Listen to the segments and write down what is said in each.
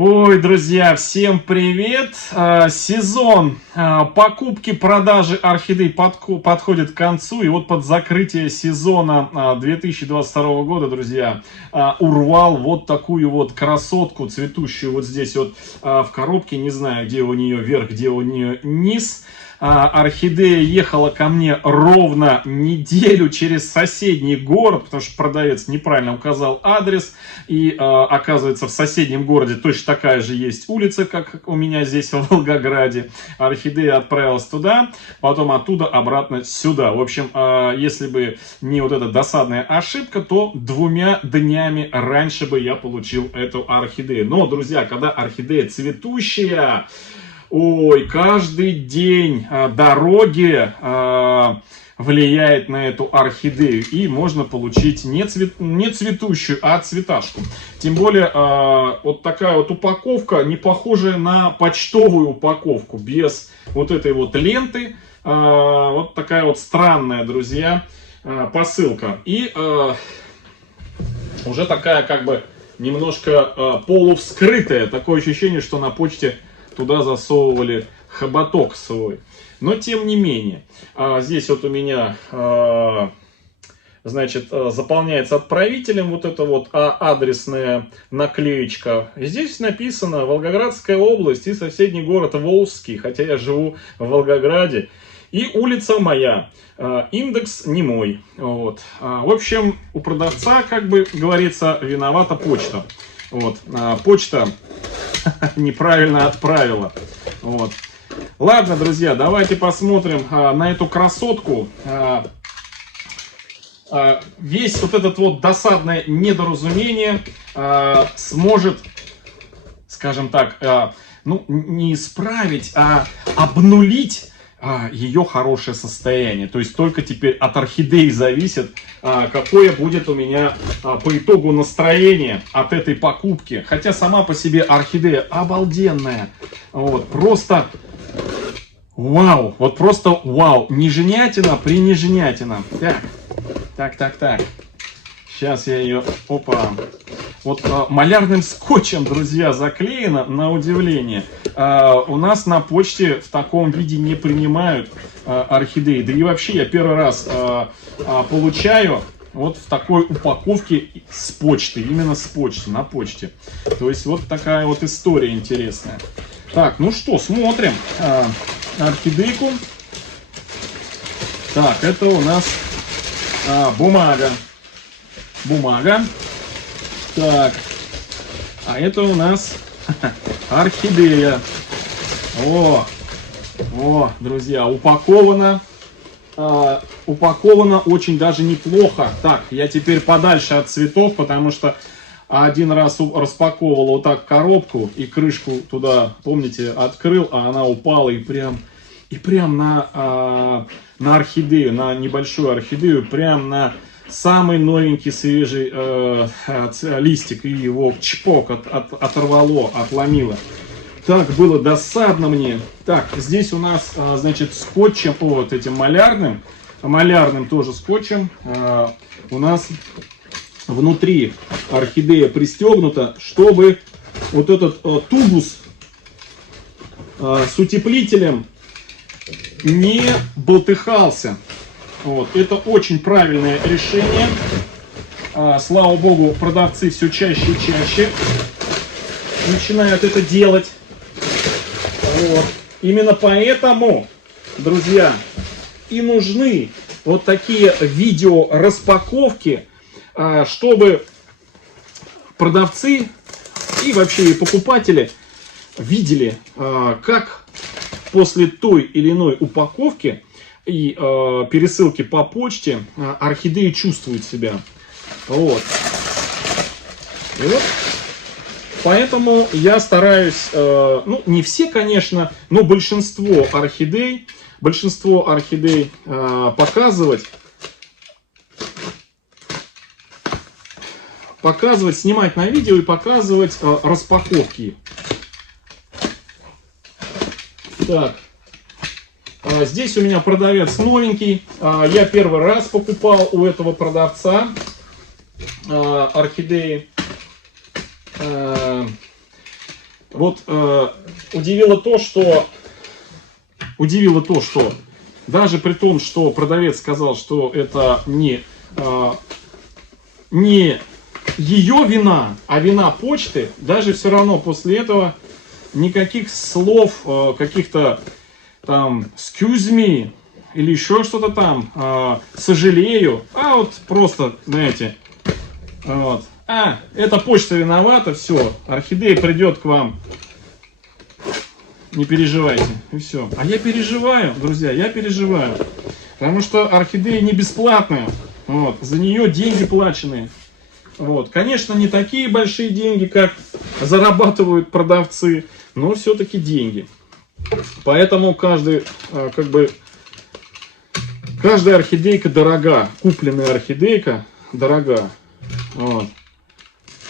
Ой, друзья, всем привет! Сезон покупки-продажи орхидей подходит к концу. И вот под закрытие сезона 2022 года, друзья, урвал вот такую вот красотку, цветущую вот здесь вот в коробке. Не знаю, где у нее верх, где у нее низ. Орхидея ехала ко мне ровно неделю через соседний город, потому что продавец неправильно указал адрес. И оказывается, в соседнем городе точно такая же есть улица, как у меня здесь в Волгограде. Орхидея отправилась туда, потом оттуда обратно сюда. В общем, если бы не вот эта досадная ошибка, то 2 днями раньше бы я получил эту орхидею. Но, друзья, когда орхидея цветущая... Ой, каждый день дороги влияет на эту орхидею. И можно получить не цветущую, а цветашку. Тем более, вот такая вот упаковка, не похожая на почтовую упаковку. Без вот этой вот ленты. Вот такая вот странная, друзья, посылка. И уже такая как бы немножко полувскрытая. Такое ощущение, что на почте... Туда засовывали хоботок свой. Но тем не менее, здесь вот у меня, значит, заполняется отправителем вот эта вот адресная наклеечка. Здесь написано Волгоградская область и соседний город Волжский, хотя я живу в Волгограде. И улица моя, индекс не мой. Вот. В общем, у продавца, как бы говорится, виновата почта. Вот. Почта неправильно отправила. Вот. Ладно, друзья, давайте посмотрим на эту красотку. Весь вот этот вот досадное недоразумение сможет, скажем так, ну, не исправить, а обнулить ее хорошее состояние. То есть только теперь от орхидеи зависит, какое будет у меня по итогу настроение от этой покупки. Хотя сама по себе орхидея обалденная. Вот, просто вау. Вот просто вау. Неженятина, принеженятина. Так. Сейчас я ее... Опа. Вот малярным скотчем, друзья, заклеено, на удивление. У нас на почте в таком виде не принимают орхидеи. Да и вообще я первый раз получаю вот в такой упаковке с почты. Именно с почты, на почте. То есть вот такая вот история интересная. Так, ну что, смотрим орхидейку. Так, это у нас бумага. Так, а это у нас орхидея. О, друзья, упакована очень даже неплохо. Так, я теперь подальше от цветов, потому что один раз распаковывал вот так коробку и крышку туда, помните, открыл, а она упала и прям на орхидею, на небольшую орхидею, прям на самый новенький свежий листик, и его чпок оторвало, отломило. Так, было досадно мне. Так, здесь у нас, значит, скотчем, вот этим малярным тоже скотчем, у нас внутри орхидея пристегнута, чтобы вот этот тубус с утеплителем не болтыхался. Вот. Это очень правильное решение. Слава богу, продавцы все чаще и чаще начинают это делать. Вот. Именно поэтому, друзья, и нужны вот такие видео распаковки, чтобы продавцы и вообще и покупатели видели, как после той или иной упаковки и пересылки по почте орхидеи чувствуют себя. Вот. И вот поэтому я стараюсь, ну не все, конечно, но большинство орхидей показывать, снимать на видео и показывать распаковки. Так. Здесь у меня продавец новенький. Я первый раз покупал у этого продавца орхидеи. Вот удивило то, что даже при том, что продавец сказал, что это не ее вина, а вина почты, даже все равно после этого никаких слов, каких-то там excuse me или еще что-то там, сожалею, а вот просто, знаете, вот, эта почта виновата, все, орхидея придет к вам, не переживайте, и все. А я переживаю, друзья, я переживаю, потому что орхидея не бесплатная, вот, за нее деньги плаченные. Вот. Конечно, не такие большие деньги, как зарабатывают продавцы, но все-таки деньги. Поэтому каждая орхидейка дорога, купленная орхидейка дорога. Вот.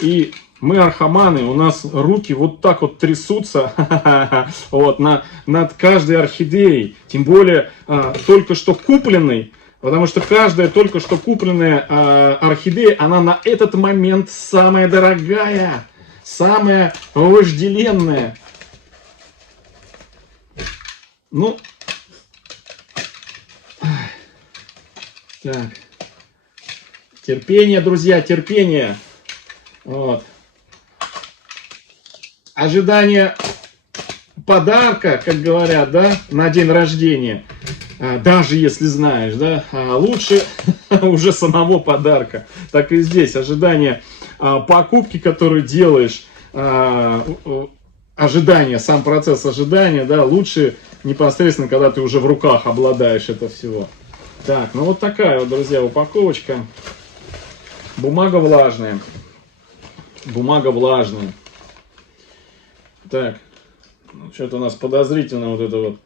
И мы архаманы, у нас руки вот так вот трясутся вот, над каждой орхидеей, тем более только что купленной. Потому что каждая только что купленная орхидея, она на этот момент самая дорогая, самая вожделенная. Ну, так, терпение, друзья, терпение. Вот. Ожидание подарка, как говорят, да, на день рождения. Даже если знаешь, да, лучше уже самого подарка. Так и здесь ожидание покупки, которую делаешь, ожидание, сам процесс ожидания, да, лучше непосредственно, когда ты уже в руках обладаешь это всего. Так, ну вот такая вот, друзья, упаковочка. Бумага влажная. Бумага влажная. Так, ну, что-то у нас подозрительно вот это вот.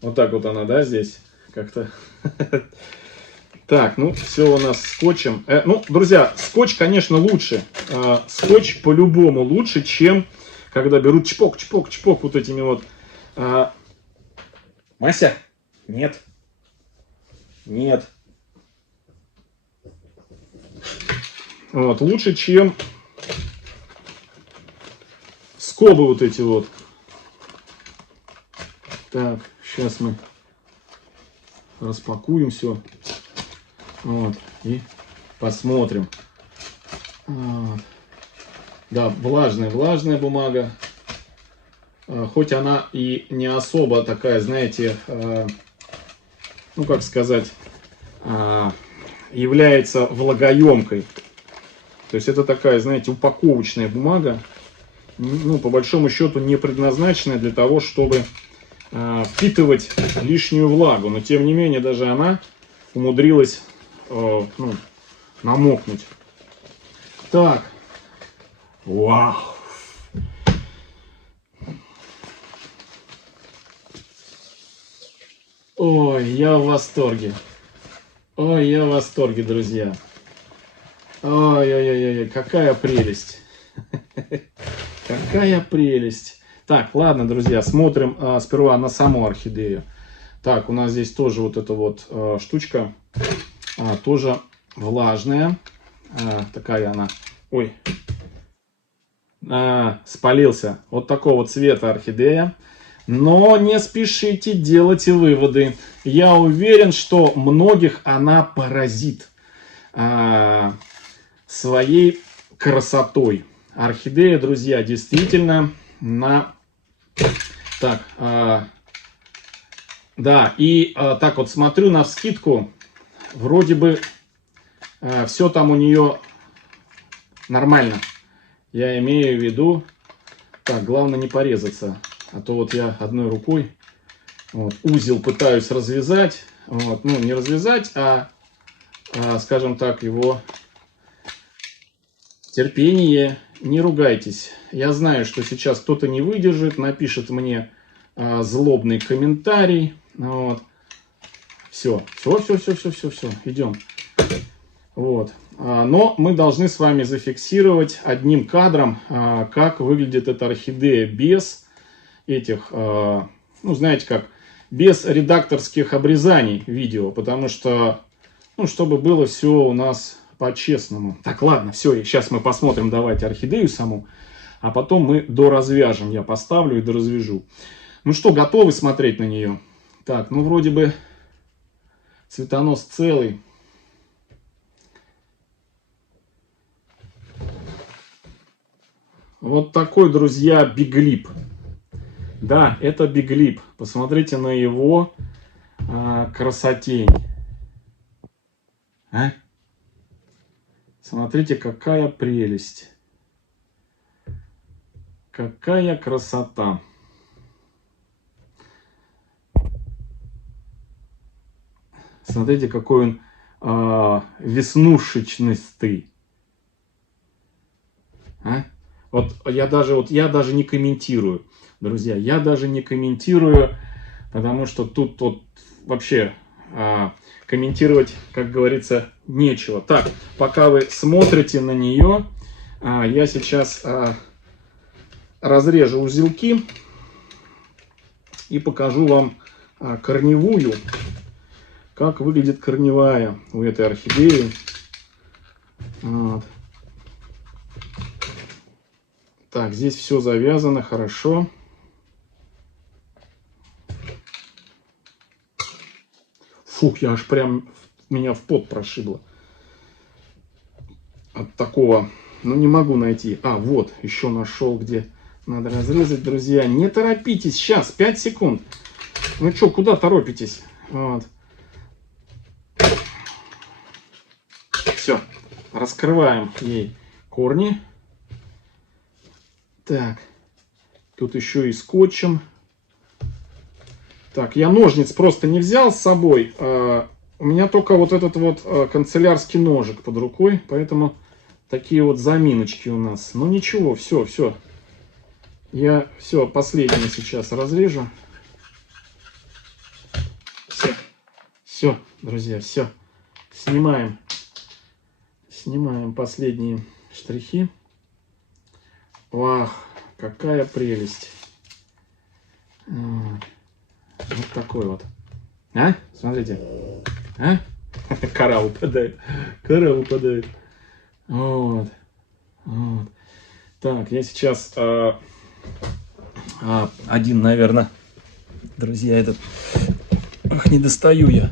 Вот так вот она, да, здесь как-то. Так, ну, все у нас скотчем. Ну, друзья, скотч, конечно, лучше. Скотч по-любому лучше, чем когда берут чпок, чпок, чпок вот этими вот. Мася? Нет. Нет. Вот, лучше, чем скобы вот эти вот. Так, сейчас мы распакуем все. Вот, и посмотрим. Вот. Да, влажная бумага. Хоть она и не особо такая, знаете, ну как сказать, является влагоемкой. То есть это такая, знаете, упаковочная бумага. Ну, по большому счету, не предназначенная для того, чтобы впитывать лишнюю влагу. Но тем не менее, даже она умудрилась намокнуть. Так. Вау. Ой, я в восторге. Ой, я в восторге, друзья. Ой-ой-ой, какая прелесть. Какая прелесть. Так, ладно, друзья, смотрим сперва на саму орхидею. Так, у нас здесь тоже вот эта вот штучка. Тоже влажная. Такая она. Ой. Спалился. Вот такого цвета орхидея. Но не спешите делать выводы. Я уверен, что многих она поразит своей красотой. Орхидея, друзья, действительно на... Так, да, и так вот смотрю навскидку, вроде бы все там у нее нормально. Я имею в виду, так, главное не порезаться, а то вот я одной рукой вот, узел пытаюсь развязать, вот, ну не развязать, скажем так, его терпение. Не ругайтесь. Я знаю, что сейчас кто-то не выдержит, напишет мне злобный комментарий. Вот. Все, идем. Вот. Но мы должны с вами зафиксировать одним кадром, как выглядит эта орхидея без этих, ну знаете как, без редакторских обрезаний видео, потому что, ну, чтобы было все у нас по-честному. Так, ладно, все, сейчас мы посмотрим, давайте орхидею саму. А потом мы доразвяжем. Я поставлю и доразвяжу. Ну что, готовы смотреть на нее? Так, ну вроде бы цветонос целый. Вот такой, друзья, биглип. Да, это биглип. Посмотрите на его красотень. А? Смотрите, какая прелесть. Какая красота. Смотрите, какой он веснушечный. А? Вот я даже не комментирую, друзья. Я даже не комментирую, потому что тут вот вообще комментировать, как говорится, нечего. Так, пока вы смотрите на нее, я сейчас разрежу узелки и покажу вам корневую, как выглядит корневая у этой орхидеи. Вот. Так, здесь все завязано хорошо. Фух, я аж прям меня в пот прошибло. От такого, ну не могу найти. А, вот, еще нашел, где надо разрезать, друзья. Не торопитесь, сейчас, 5 секунд. Ну что, куда торопитесь? Вот. Все, раскрываем ей корни. Так, тут еще и скотчем. Так, я ножниц просто не взял с собой. У меня только вот этот вот канцелярский ножик под рукой, поэтому такие вот заминочки у нас. Ну ничего, все. Я все, последнее сейчас разрежу. Все, друзья, все. Снимаем последние штрихи. Вах, какая прелесть. Вот такой вот. А? Смотрите. А? Кора выпадает. Вот. Так, я сейчас один, наверное, друзья, этот... Ах, не достаю я.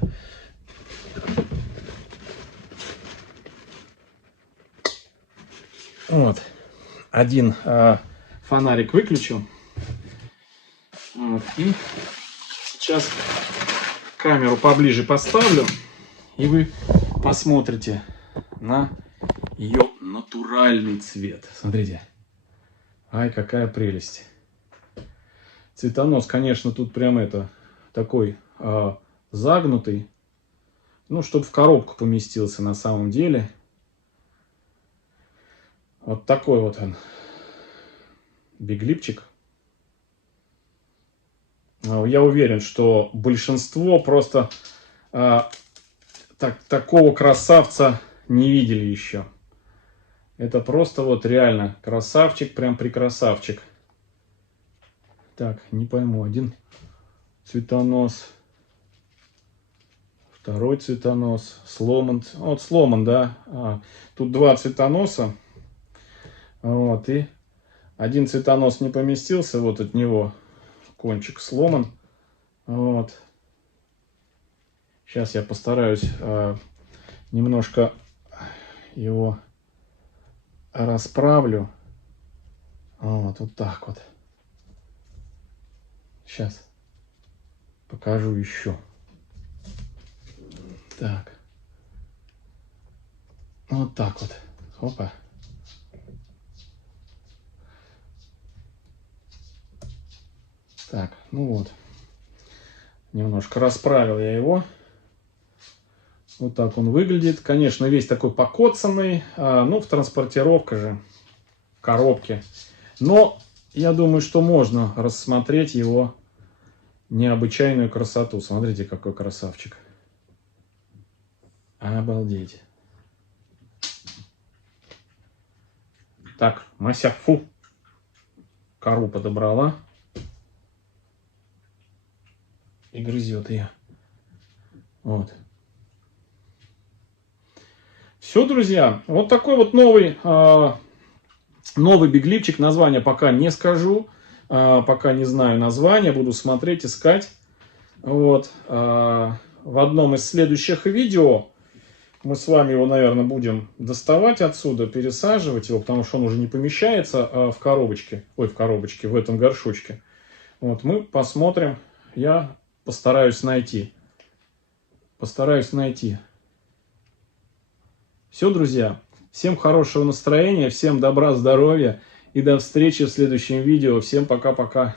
Вот. Один фонарик выключу. Вот. И сейчас камеру поближе поставлю, и вы посмотрите на ее натуральный цвет. Смотрите. Ай, какая прелесть. Цветонос, конечно, тут прям это такой загнутый. Ну, чтобы в коробку поместился на самом деле. Вот такой вот он. Биглипчик. Я уверен, что большинство просто такого красавца не видели еще. Это просто вот реально красавчик, прям прекрасавчик. Так, не пойму, один цветонос, второй цветонос, сломан. Вот сломан, да. Тут два цветоноса. Вот, и один цветонос не поместился, вот от него кончик сломан. Вот. Сейчас я постараюсь немножко его расправлю. Вот так вот. Сейчас покажу еще. Так. Вот так вот. Опа. Так, ну вот. Немножко расправил я его. Вот так он выглядит. Конечно, весь такой покоцанный. Ну, в транспортировке же. В коробке. Но я думаю, что можно рассмотреть его необычайную красоту. Смотрите, какой красавчик. Обалдеть. Так, Мася, фу. Кору подобрала. И грызет ее. Вот. Все, друзья. Вот такой вот новый Новый биглипчик, название пока не скажу, пока не знаю название, буду смотреть, искать. Вот. В одном из следующих видео мы с вами его, наверное, будем доставать отсюда, пересаживать его, потому что он уже не помещается в коробочке, в этом горшочке. Вот, мы посмотрим, я постараюсь найти. Все, друзья, всем хорошего настроения, всем добра, здоровья и до встречи в следующем видео. Всем пока-пока.